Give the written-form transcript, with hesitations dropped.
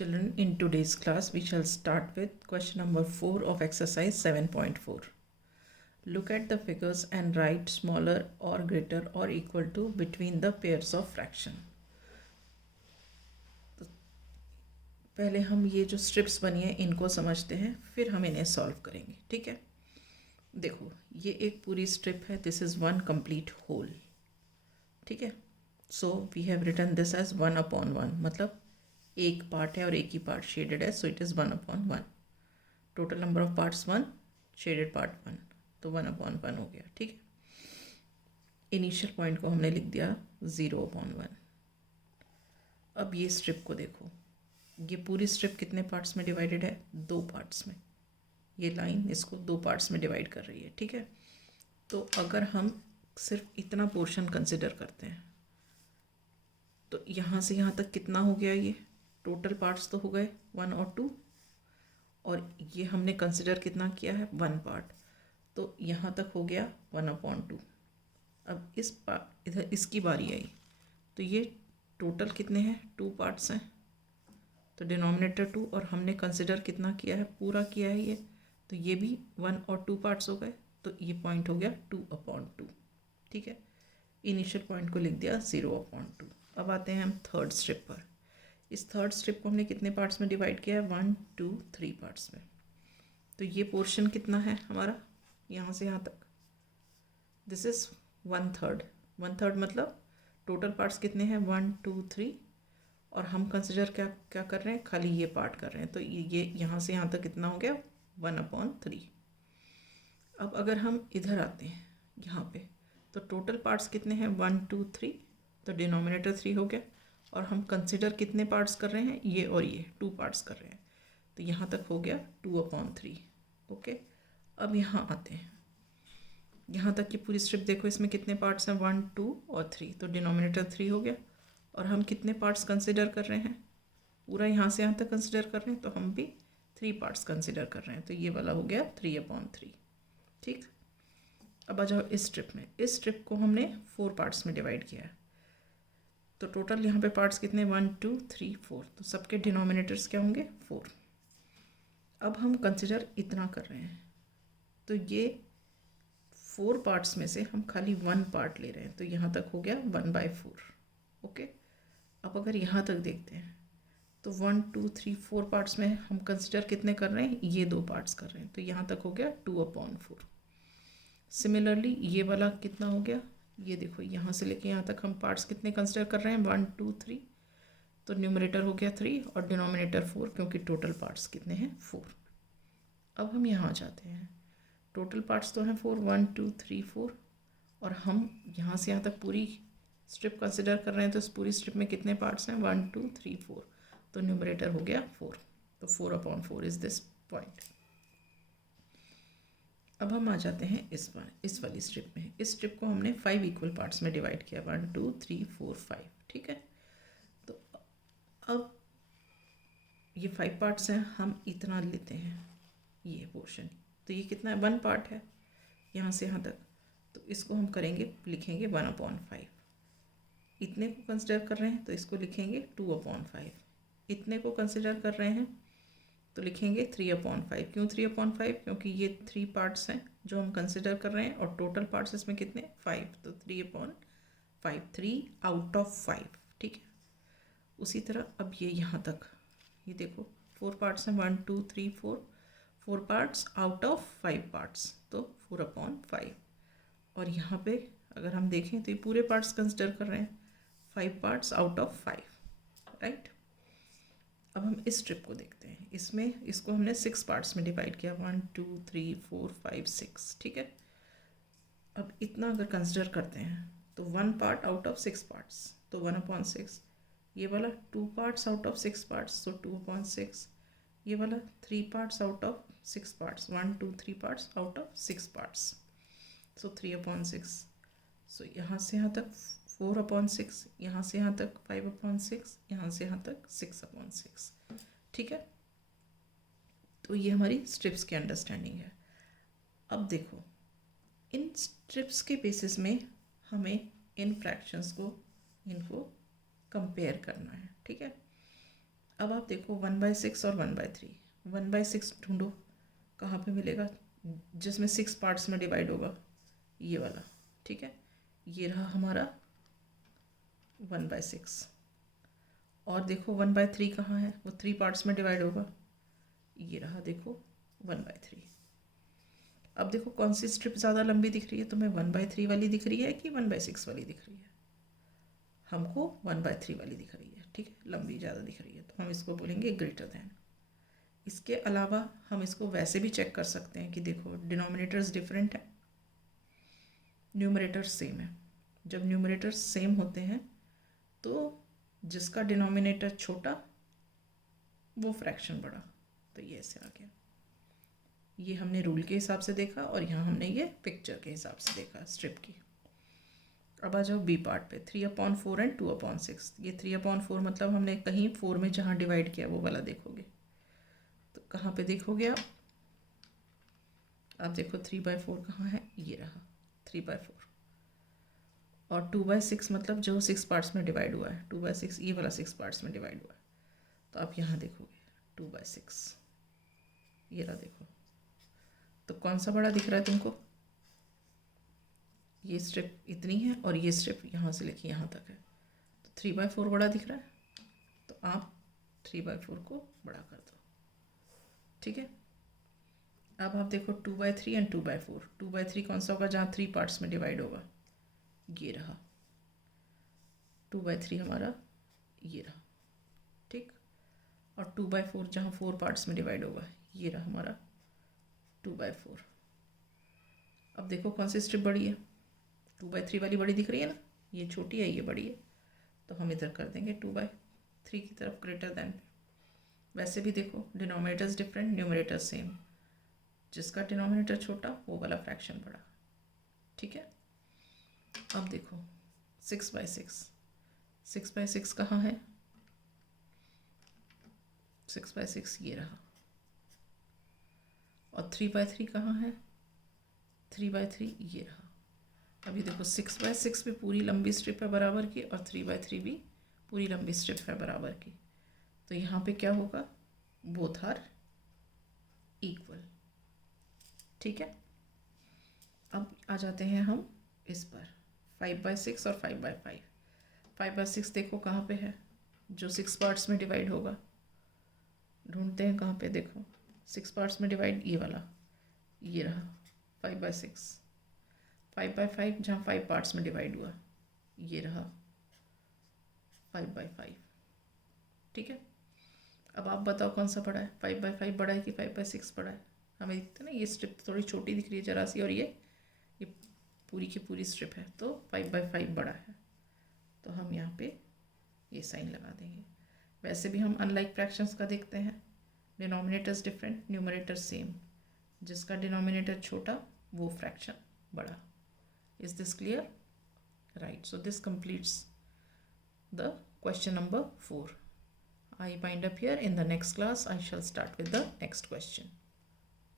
Children, in today's class, we shall start with question number 4 of exercise 7.4. Look at the figures and write smaller or greater or equal to between the pairs of fraction. तो पहले हम ये जो strips बनी है इनको समझते हैं, फिर हम इन्हें सॉल्व करेंगे. ठीक है, देखो ये एक पूरी स्ट्रिप है. This is one complete whole. ठीक है, so we have written this as 1/1, मतलब एक पार्ट है और एक ही पार्ट शेडेड है, so it is 1/1. Total number of parts 1, shaded part 1, तो 1/1 हो गया. ठीक है, इनिशियल पॉइंट को हमने लिख दिया 0/1. अब ये स्ट्रिप को देखो, ये पूरी स्ट्रिप कितने पार्ट्स में डिवाइडेड है? 2 पार्ट्स में. ये लाइन इसको 2 पार्ट्स में डिवाइड कर रही है. ठीक है, तो अगर हम सिर्फ इतना पोर्शन कंसिडर करते हैं तो यहाँ से यहाँ तक कितना हो गया? ये टोटल पार्ट्स तो हो गए 1 और 2, और ये हमने कंसिडर कितना किया है? 1 पार्ट. तो यहाँ तक हो गया 1/2. अब इधर इसकी बारी आई तो ये टोटल कितने हैं? 2 पार्ट्स हैं, तो डिनोमिनेटर 2, और हमने कंसिडर कितना किया है? पूरा किया है ये, तो ये भी 1 और 2 पार्ट्स हो गए, तो ये पॉइंट हो गया 2/2. ठीक है, इनिशियल पॉइंट को लिख दिया 0/2. अब आते हैं हम थर्ड स्ट्रिप पर. इस थर्ड स्ट्रिप को हमने कितने पार्ट्स में डिवाइड किया है? 1, 2, 3 पार्ट्स में. तो ये पोर्शन कितना है हमारा यहाँ से यहाँ तक? This is 1/3. 1/3 मतलब टोटल पार्ट्स कितने हैं? 1, 2, 3, और हम कंसिडर क्या कर रहे हैं? खाली ये पार्ट कर रहे हैं, तो ये यहाँ से यहाँ तक कितना हो गया? 1/3. अब अगर हम इधर आते हैं यहाँ पे, तो टोटल पार्ट्स कितने हैं? 1, 2, 3, तो डिनोमिनेटर 3 हो गया, और हम कंसिडर कितने पार्ट्स कर रहे हैं? ये और ये 2 पार्ट्स कर रहे हैं, तो यहाँ तक हो गया 2/3. ओके, अब यहाँ आते हैं, यहाँ तक की पूरी स्ट्रिप देखो, इसमें कितने पार्ट्स हैं? 1, 2 और 3, तो डिनोमिनेटर 3 हो गया, और हम कितने पार्ट्स कंसिडर कर रहे हैं? पूरा यहाँ से यहाँ तक कंसिडर कर रहे हैं, तो हम भी 3 पार्ट्स कंसिडर कर रहे हैं, तो ये वाला हो गया 3/3. ठीक, अब आ जाओ इस स्ट्रिप में. इस स्ट्रिप को हमने 4 पार्ट्स में डिवाइड किया है, तो टोटल यहाँ पे पार्ट्स कितने? 1, 2, 3, 4, तो सबके डिनोमिनेटर्स क्या होंगे? 4. अब हम कंसिडर इतना कर रहे हैं, तो ये 4 पार्ट्स में से हम खाली 1 पार्ट ले रहे हैं, तो यहाँ तक हो गया 1/4. ओके, अब अगर यहाँ तक देखते हैं तो 1, 2, 3, 4 पार्ट्स में हम कंसिडर कितने कर रहे हैं? ये 2 पार्ट्स कर रहे हैं, तो यहाँ तक हो गया 2/4. सिमिलरली ये वाला कितना हो गया? ये देखो, यहाँ से लेके यहाँ तक हम पार्ट्स कितने कंसिडर कर रहे हैं? 1, 2, 3, तो न्यूमरेटर हो गया 3 और डिनोमिनेटर 4, क्योंकि टोटल पार्ट्स कितने हैं? 4. अब हम यहाँ आ जाते हैं, टोटल पार्ट्स तो हैं 4, 1, 2, 3, 4, और हम यहाँ से यहाँ तक पूरी स्ट्रिप कंसिडर कर रहे हैं, तो इस पूरी स्ट्रिप में कितने पार्ट्स हैं? 1, 2, 3, 4, तो न्यूमरेटर हो गया 4, तो 4/4 इज़ दिस पॉइंट. अब हम आ जाते हैं इस वाली स्ट्रिप में. इस स्ट्रिप को हमने 5 इक्वल पार्ट्स में डिवाइड किया, 1, 2, 3, 4, 5. ठीक है, तो अब ये 5 पार्ट्स हैं, हम इतना लेते हैं ये पोर्शन, तो ये कितना है? 1 पार्ट है यहाँ से यहाँ तक, तो इसको हम करेंगे, लिखेंगे 1/5. इतने को कंसिडर कर रहे हैं, तो इसको लिखेंगे 2/5. इतने को कंसिडर कर रहे हैं, तो लिखेंगे 3/5. क्यों 3/5? क्योंकि ये 3 पार्ट्स हैं जो हम कंसिडर कर रहे हैं, और टोटल पार्ट्स इसमें कितने? 5, तो 3/5, 3 आउट ऑफ 5. ठीक है, उसी तरह अब ये यहाँ तक, ये देखो 4 पार्ट्स हैं, 1, 2, 3, 4 पार्ट्स आउट ऑफ 5 पार्ट्स, तो 4/5. और यहाँ पे अगर हम देखें तो ये पूरे पार्ट्स कंसिडर कर रहे हैं, 5 पार्ट्स आउट ऑफ 5. राइट, अब हम इस स्ट्रिप को देखते हैं. इसमें इसको हमने 6 पार्ट्स में डिवाइड किया, 1, 2, 3, 4, 5, 6. ठीक है, अब इतना अगर कंसिडर करते हैं तो 1 पार्ट आउट ऑफ 6 पार्ट्स, तो 1/6. ये वाला 2 पार्ट्स आउट ऑफ 6 पार्ट्स, तो 2/6. ये वाला 3 parts out of 6 parts, 1, 2, 3 parts out of 6 parts, so 3/6. So यहाँ से यहाँ तक 4/6, यहाँ से यहाँ तक 5/6, यहाँ से यहाँ तक 6/6. ठीक है, तो ये हमारी स्ट्रिप्स की अंडरस्टैंडिंग है. अब देखो, इन स्ट्रिप्स के बेसिस में हमें इन फ्रैक्शंस को इनको कंपेयर करना है. ठीक है, अब आप देखो 1/6 और 1/3। 1/6 ढूंढो कहाँ पे मिलेगा, जिसमें 6 पार्ट्स में डिवाइड होगा, ये वाला। ठीक है, ये रहा हमारा 1/6। और देखो 1/3 कहाँ है, वो 3 पार्ट्स में डिवाइड होगा, ये रहा देखो 1/3। अब देखो कौन सी स्ट्रिप ज़्यादा लंबी दिख रही है, तुम्हें 1/3 वाली दिख रही है कि 1/6 वाली दिख रही है? हमको 1/3 वाली दिख रही है। ठीक है, लंबी ज़्यादा दिख रही है, तो हम इसको बोलेंगे ग्रेटर दैन। इसके अलावा हम इसको वैसे भी चेक कर सकते हैं कि देखो डिनोमिनेटर्स डिफरेंट है, न्यूमरेटर्स सेम है। जब न्यूमरेटर्स सेम होते हैं तो जिसका डिनोमिनेटर छोटा वो फ्रैक्शन बड़ा, तो ये ऐसे आ गया। ये हमने रूल के हिसाब से देखा और यहाँ हमने ये पिक्चर के हिसाब से देखा स्ट्रिप की। अब आ जाओ बी पार्ट पे, 3/4 एंड 2/6। ये 3/4 मतलब हमने कहीं 4 में जहाँ डिवाइड किया वो वाला देखोगे, तो कहाँ पे देखोगे आप देखो 3/4 कहाँ है, ये रहा 3/4। और 2/6 मतलब जो 6 पार्ट्स में डिवाइड हुआ है, 2/6 ये वाला 6 पार्ट्स में डिवाइड हुआ है, तो आप यहाँ देखोगे 2/6, ये रहा देखो। तो कौन सा बड़ा दिख रहा है तुमको? ये स्ट्रिप इतनी है और ये स्ट्रिप यहाँ से लेके यहाँ तक है, तो 3/4 बड़ा दिख रहा है, तो आप 3/4 को बड़ा कर दो। ठीक है, अब आप देखो 2/3 एंड 2/4। 2/3 कौन सा होगा जहाँ 3 पार्ट्स में डिवाइड होगा, ये रहा 2/3 हमारा, ये रहा। ठीक, और 2/4 जहाँ 4 पार्ट्स में डिवाइड होगा, ये रहा हमारा 2/4। अब देखो कौन सी स्ट्रिप बड़ी है, 2/3 वाली बड़ी दिख रही है ना, ये छोटी है ये बड़ी है, तो हम इधर कर देंगे 2/3 की तरफ ग्रेटर दैन। वैसे भी देखो डिनोमिनेटर्स डिफरेंट, न्यूमरेटर सेम, जिसका डिनोमिनेटर छोटा वो वाला फ्रैक्शन बड़ा। ठीक है, अब देखो 6/6। 6/6 कहाँ है, 6/6 ये रहा। और 3/3 कहाँ है, 3/3 ये रहा। अभी देखो 6/6 भी पूरी लंबी स्ट्रिप है बराबर की, और 3/3 भी पूरी लंबी स्ट्रिप है बराबर की, तो यहाँ पे क्या होगा, बोथ आर इक्वल। ठीक है, अब आ जाते हैं हम इस पर 5/6 और 5/5। 5/6 देखो कहाँ पे है, जो 6 पार्ट्स में डिवाइड होगा, ढूंढते हैं कहाँ पे। देखो 6 पार्ट्स में डिवाइड, ये वाला, ये रहा 5/6। 5/5 जहाँ 5 पार्ट्स में डिवाइड हुआ, ये रहा 5/5। ठीक है, अब आप बताओ कौन सा बड़ा है, 5/5 बड़ा है कि 5/6 बड़ा है? हमें दिखता है ना ये स्ट्रिप थोड़ी छोटी दिख रही है जरा सी, और ये पूरी की पूरी स्ट्रिप है, तो 5/5 बड़ा है, तो हम यहाँ पे ये साइन लगा देंगे। वैसे भी हम अनलाइक फ्रैक्शंस का देखते हैं, डिनोमिनेटर्स डिफरेंट, न्यूमरेटर सेम, जिसका डिनोमिनेटर छोटा वो फ्रैक्शन बड़ा। Is this clear? Right. So this completes the question number 4. I wind up here. In the next class, I shall start with the next question.